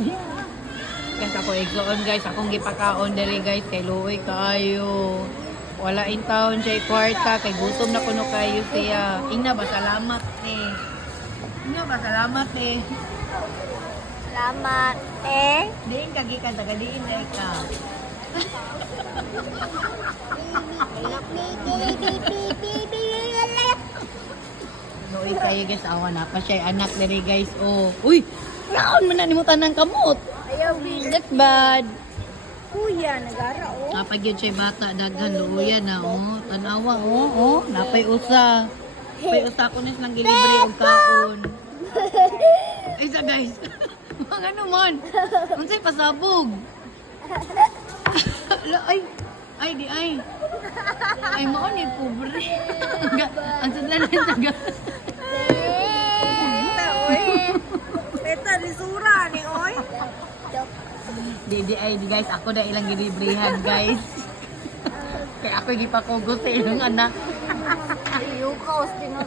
Guys, ako igsoon guys, akong gipakaon dali guys, kay luoy kaayo. Wala in town siya kwarta, kay gutom na kuno kayo siya. Ina ba, salamat eh. Ina ba, salamat eh. Salamat, eh. Diin kagi ka, tagadiin na ka. Luoy kayo guys, awa na pa siya, anak dali guys, oh. Uy, naon man na nimutan ng kamot. Ayaw, That's bad. kuya, nagara, oh. Napag yun siya bata, daghan, luuyan na, oh. Tanawa, oh. Napay usa. Napay usa ko na silang gilibre og kaon. Isa guys. Mga naman. Unsay pasabog. Ay, di ay. Ay, maon ni pobre. Ang sudlan ng taga. Peta, risura ni, oy. Di ay, di guys. Ako na ilang gilibrihan, guys. Kaya ako gipakugos sa ilang anak. Ayaw ka, osting na